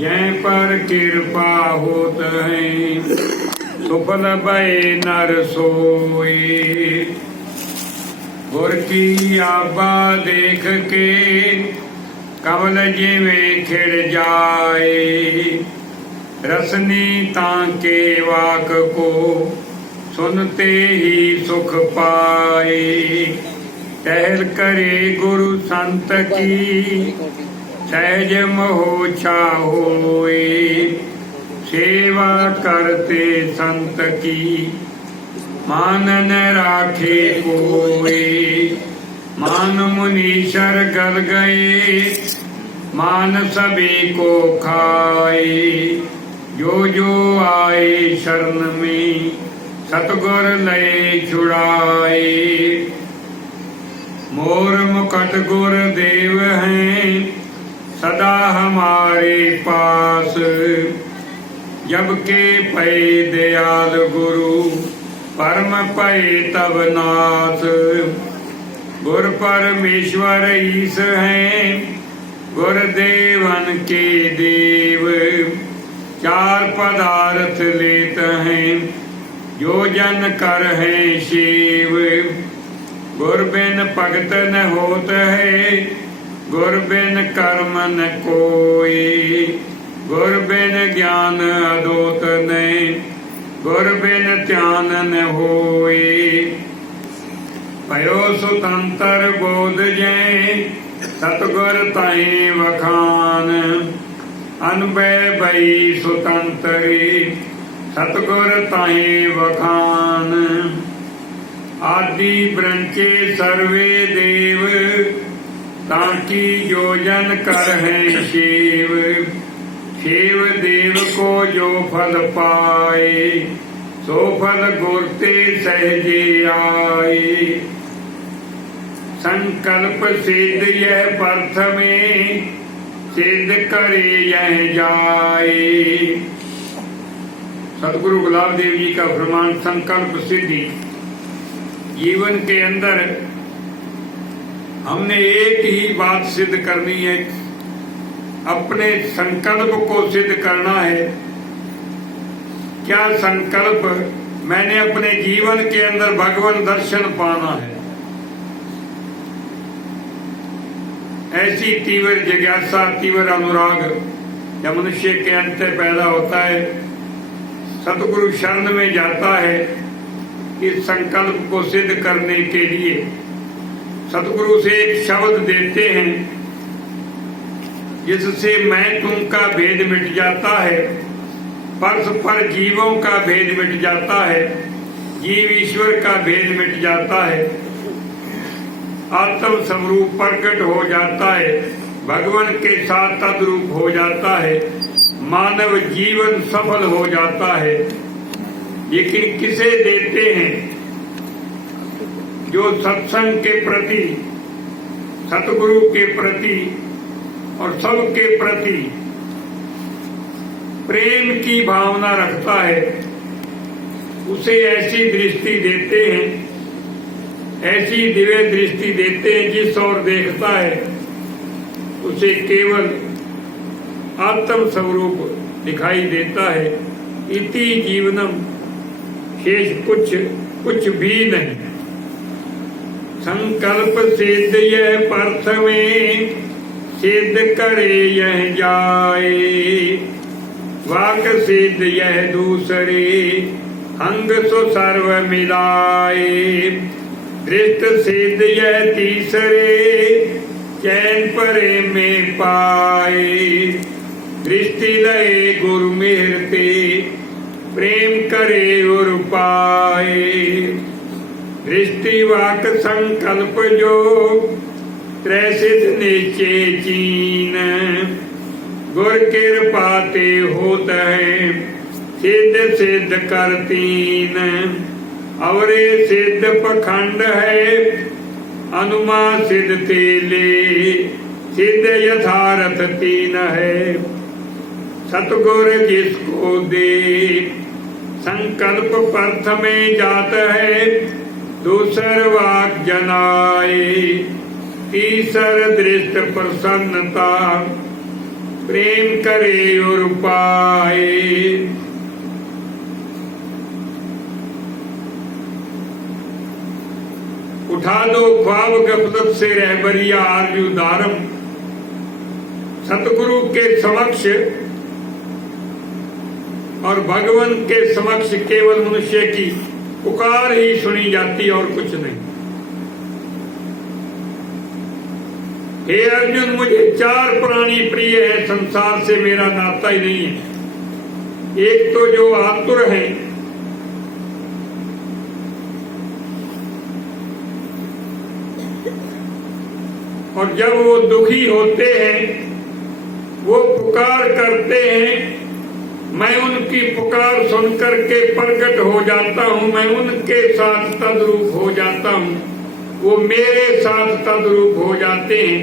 जय पर कृपा होत है सुफल भय नर सोए। गुर की आबा देख के कमल जिवें खिड़ जाए। रसनी ताके वाक को सुनते ही सुख पाए। टहल करे गुरु संत की सहज मोह होए। सेवा करते संत की मान न राखे कोई। मान मुनीश्वर गल गए मान सभी को खाए। जो जो आए शरण में सतगुर लय छुड़ाए। मोर मुकुट गुर देव हैं सदा हमारे पास। जब के पै दयाल गुरु परम पै तब नाथ। गुर परमेश्वर ईश हैं गुरुदेवन के देव। चार पदार्थ लेत हैं जो जन कर हैं शिव। गुर बिन भगत न होत है गुर बिन कर्म न कोई। गुर बिन ज्ञान अदोत ने गुर बिन ध्यान न होए। भयो सुतंतर बोध जय सतगुर ताई वखान। अनबय भई सुतंतरी सतगुर ताई वखान। आदि ब्रंचे सर्वे देव ताकि जो जन कर हैं शिव। शिव देव को जो फल पाए सो फल गुर ते सहजे आए। संकल्प सिद्ध यह पर्थ में सिद्ध करे यह जाए। सतगुरु गुलाब देव जी का फरमान संकल्प सिद्धि। जीवन के अंदर हमने एक ही बात सिद्ध करनी है, अपने संकल्प को सिद्ध करना है। क्या संकल्प? मैंने अपने जीवन के अंदर भगवान दर्शन पाना है। ऐसी तीव्र जिज्ञासा तीव्र अनुराग जब मनुष्य के अंतर पैदा होता है, सतगुरु शरण में जाता है। इस संकल्प को सिद्ध करने के लिए सतगुरु से एक शब्द देते हैं जिससे मैं तुम का भेद मिट जाता है। परस्पर जीवों का भेद मिट जाता है। जीव ईश्वर का भेद मिट जाता है। आत्म स्वरूप प्रकट हो जाता है। भगवान के साथ तद्रूप हो जाता है। मानव जीवन सफल हो जाता है। लेकिन किसे देते हैं? जो सत्संग के प्रति, सतगुरु के प्रति और सबके प्रति प्रेम की भावना रखता है, उसे ऐसी दृष्टि देते हैं, ऐसी दिव्य दृष्टि देते हैं जिस ओर देखता है उसे केवल आत्म स्वरूप दिखाई देता है। इति जीवनम, शेष कुछ भी नहीं। संकल्प सिद्ध यह पर्थ में सिद्ध करे यह जाए। वाक सिद्ध यह दूसरे अंग सो सर्व मिलाए। दृष्ट सिद्ध यह तीसरे चैन परे में पाए। दृष्टि लय गुरु मेहरते प्रेम करे गुरु पाए। दृष्टि वाक संकल्प जो त्रय सिद्ध निश्चय चीन। गुर कृपा ते होत है सिद्ध सिद्ध कर तीन। अवरे सिद्ध पखंड है अनुमा सिद्ध तेले। सिद्ध यथार्थ तीन है सतगुर जिसको दे। संकल्प पर्थ में जात है दूसर वाक जनाए। तीसर दृष्ट प्रसन्नता प्रेम करे और पाए। उठा दो ख्वाब गफलत से रहबरिया आरजू दारम। सतगुरु के समक्ष और भगवान के समक्ष केवल मनुष्य की पुकार ही सुनी जाती और कुछ नहीं। हे अर्जुन, मुझे चार प्राणी प्रिय है, संसार से मेरा नाता ही नहीं है। एक तो जो आतुर है, और जब वो दुखी होते हैं वो पुकार करते हैं, मैं उनकी पुकार सुनकर के प्रकट हो जाता हूं, मैं उनके साथ तद्रूप हो जाता हूं, वो मेरे साथ तद्रूप हो जाते हैं,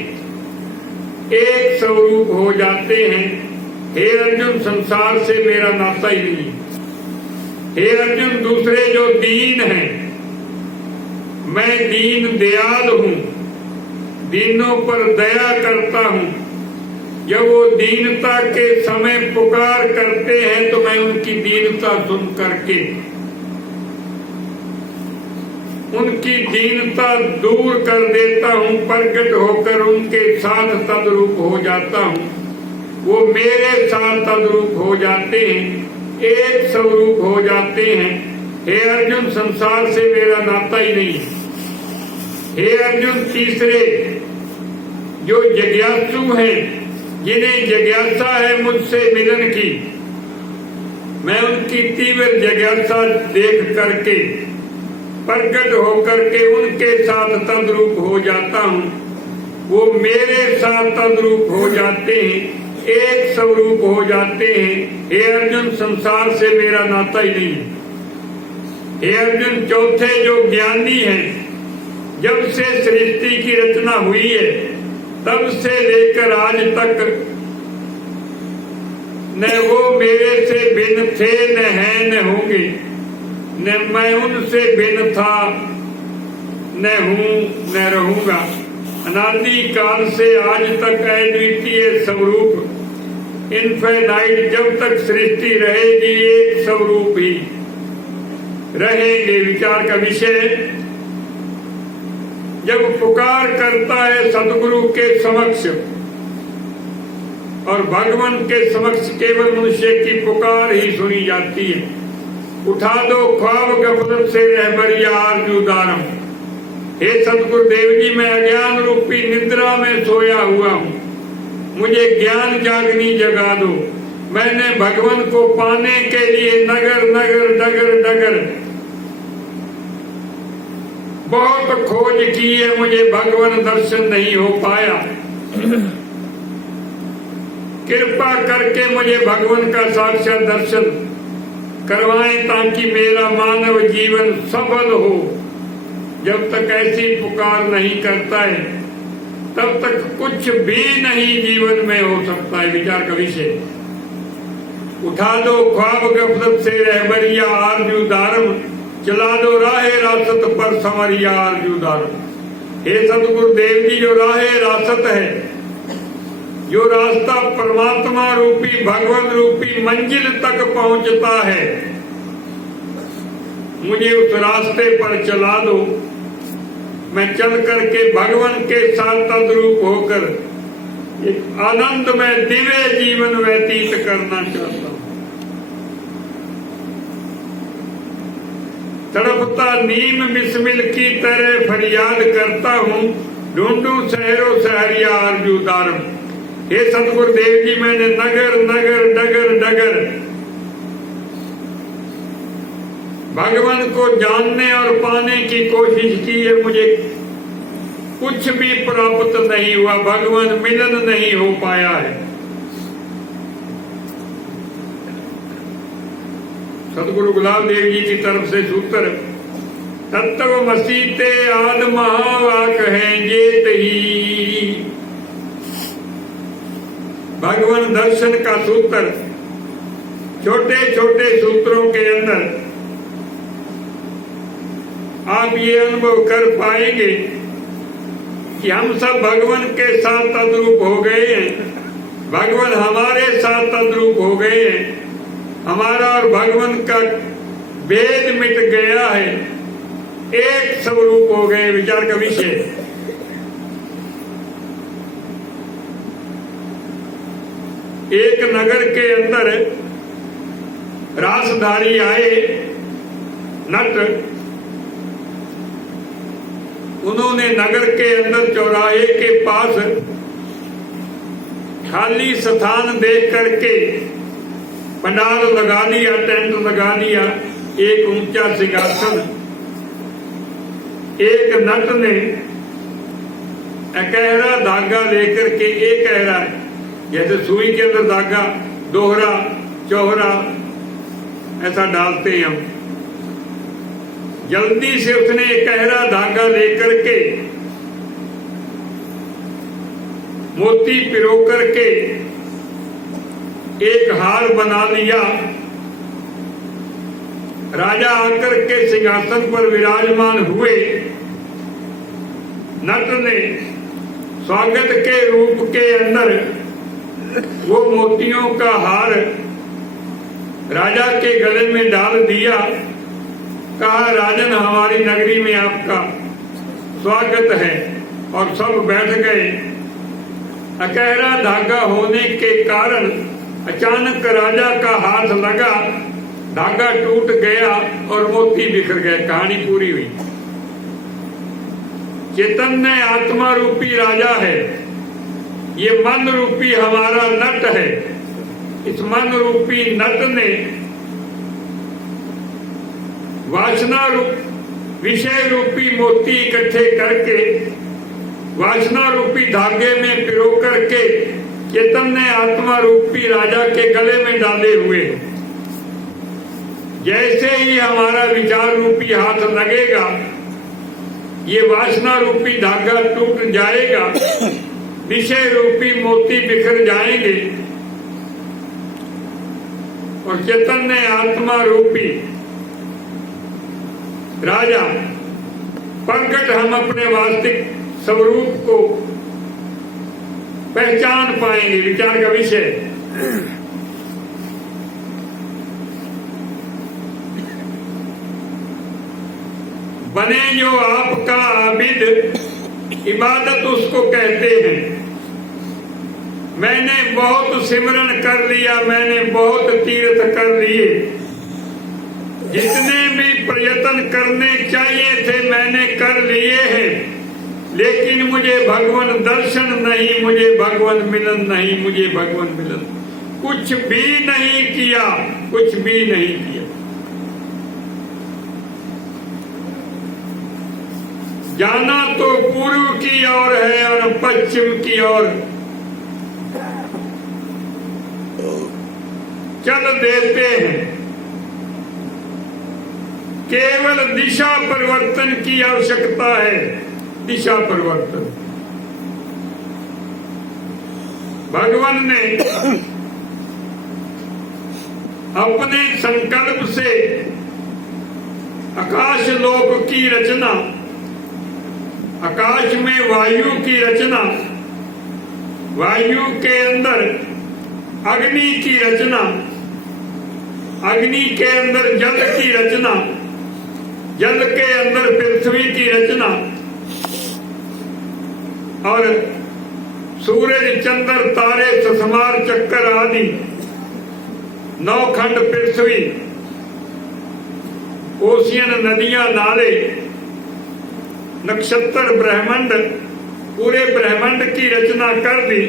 एक स्वरूप हो जाते हैं। हे अर्जुन, संसार से मेरा नाता ही नहीं। हे अर्जुन, दूसरे जो दीन हैं, मैं दीन दयाल हूं, दीनों पर दया करता हूं। जब वो दीनता के समय पुकार करते हैं तो मैं उनकी दीनता सुन करके उनकी दीनता दूर कर देता हूं, प्रकट होकर उनके साथ तद्रूप हो जाता हूं, वो मेरे साथ तद्रूप हो जाते हैं, एक स्वरूप हो जाते हैं। हे अर्जुन, संसार से मेरा नाता ही नहीं है। हे अर्जुन, तीसरे जो जिज्ञासु हैं, जिन्हें जिज्ञासा है मुझसे मिलन की, मैं उनकी तीव्र जिज्ञासा देख करके प्रकट होकर के उनके साथ तद्रूप हो जाता हूं, वो मेरे साथ तद्रूप हो जाते हैं, एक स्वरूप हो जाते हैं। हे अर्जुन, संसार से मेरा नाता ही नहीं है। हे अर्जुन, चौथे जो ज्ञानी हैं, जब से सृष्टि की रचना हुई है तब से लेकर आज तक न वो मेरे से भिन्न थे, न हैं, न होंगे, न मैं उनसे भिन्न था, न हूं, न रहूंगा। अनादि काल से आज तक अद्वितीय स्वरूप इनफाइनाइट, जब तक सृष्टि रहेगी एक स्वरूप ही रहेंगे। विचार का विषय, जब पुकार करता है सदगुरु के समक्ष और भगवान के समक्ष केवल मनुष्य की पुकार ही सुनी जाती है। उठा दो ख्वाब गफलत से रहबरिया आरजू दारम। हे सतगुरुदेव जी, मैं अज्ञान रूपी निद्रा में सोया हुआ हूँ, मुझे ज्ञान जागनी जगा दो। मैंने भगवान को पाने के लिए नगर नगर डगर डगर बहुत खोज की है, मुझे भगवान दर्शन नहीं हो पाया। कृपा करके मुझे भगवान का साक्षात दर्शन करवाएं ताकि मेरा मानव जीवन सफल हो। जब तक ऐसी पुकार नहीं करता है तब तक कुछ भी नहीं जीवन में हो सकता है। विचार का विषय, उठा दो ख्वाब गफलत से रहबरिया आरजू दारम। चला दो राहे रासत पर संवरिया आरजू दारम। हे सतगुरुदेव जी, जो राहे रासत है, जो रास्ता परमात्मा रूपी भगवान रूपी मंजिल तक पहुंचता है, मुझे उस रास्ते पर चला दो। मैं चल करके भगवान के साथ तद्रूप होकर एक आनंदमय दिव्य जीवन व्यतीत करना चाहता हूं। तड़पता नीम बिस्मिल की तरह फरियाद करता हूँ, ढूंढूं शहरों शहरिया आरजू दारम। हे सतगुरुदेव जी, मैंने नगर नगर डगर डगर भगवान को जानने और पाने की कोशिश की है, मुझे कुछ भी प्राप्त नहीं हुआ, भगवान मिलन नहीं हो पाया है। सतगुरु गुलाब देव जी की तरफ से सूत्र, तत्वमसि ते आद महावाक है जेत ही। भगवान दर्शन का सूत्र, छोटे छोटे सूत्रों के अंदर आप ये अनुभव कर पाएंगे कि हम सब भगवान के साथ तद्रूप हो गए हैं। भगवान हमारे साथ तद्रूप हो गए हैं, हमारा और भगवान का भेद मिट गया है, एक स्वरूप हो गए। विचार का विषय। एक नगर के अंदर रासधारी आए नट, उन्होंने नगर के अंदर चौराहे के पास खाली स्थान देख करके पंडाल लगा लिया, टेंट लगा लिया, एक ऊंचा सिंहासन। एक नट ने अकहरा धागा लेकर के, एक कह रहा है जैसे सुई के अंदर धागा दोहरा चौहरा ऐसा डालते हैं हम, जल्दी से उसने एक गहरा धागा लेकर के मोती पिरो करके एक हार बना लिया। राजा आकर के सिंहासन पर विराजमान हुए। नट ने स्वागत के रूप के अंदर वो मोतियों का हार राजा के गले में डाल दिया। कहा, राजन हमारी नगरी में आपका स्वागत है, और सब बैठ गए। अकहरा धागा होने के कारण अचानक राजा का हाथ लगा, धागा टूट गया और मोती बिखर गए। कहानी पूरी हुई। चैतन्य आत्मा रूपी राजा है, ये मन रूपी हमारा नट है। इस मन रूपी नट ने वासना रूप विषय रूपी मोती इकट्ठे करके वासना रूपी धागे में पिरो करके चैतन्य आत्मा रूपी राजा के गले में डाले हुए। जैसे ही हमारा विचार रूपी हाथ लगेगा, ये वासना रूपी धागा टूट जाएगा, विषय रूपी मोती बिखर जाएंगे और चैतन्य आत्मा रूपी राजा प्रकट हम अपने वास्तविक स्वरूप को पहचान पाएंगे। विचार का विषय। बने जो आपका आबिद, इबादत उसको कहते हैं। मैंने बहुत सिमरन कर लिया, मैंने बहुत तीर्थ कर लिए, जितने भी प्रयत्न करने चाहिए थे मैंने कर लिए हैं, लेकिन मुझे भगवान दर्शन नहीं, मुझे भगवान मिलन नहीं, मुझे भगवान मिलन कुछ भी नहीं किया, कुछ भी नहीं किया। जाना तो पूर्व की ओर है और पश्चिम की ओर चल देते हैं। केवल दिशा परिवर्तन की आवश्यकता है, दिशा परिवर्तन। भगवान ने अपने संकल्प से आकाश लोक की रचना, आकाश में वायु की रचना, वायु के अंदर अग्नि की रचना, अग्नि के अंदर जल की रचना, जल के अंदर पृथ्वी की रचना, और सूरज चंद्र तारे ससमार चक्कर आदि 9 खंड पृथ्वी, ओशियन नदियां नाले, नक्षत्र ब्रह्मांड, पूरे ब्रह्मांड की रचना कर दी।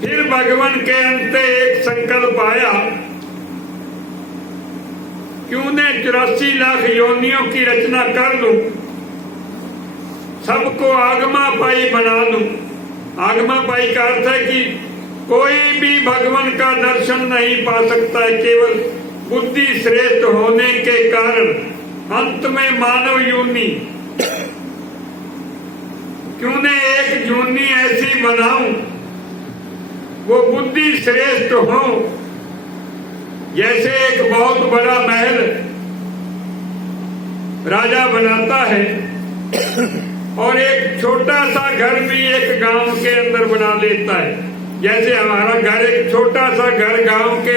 फिर भगवान के अंत एक संकल्प आया, क्यों ने 84 लाख योनियों की रचना कर लूं, सबको आगमा पाई बना लूं। आगमा पाई का अर्थ है कि कोई भी भगवान का दर्शन नहीं पा सकता है, केवल बुद्धि श्रेष्ठ होने के कारण अंत में मानव योनि। क्यों ने एक योनि ऐसी बनाऊं वो बुद्धि श्रेष्ठ हो, जैसे एक बहुत बड़ा महल राजा बनाता है और एक छोटा सा घर भी एक गांव के अंदर बना लेता है। जैसे हमारा घर एक छोटा सा घर गांव के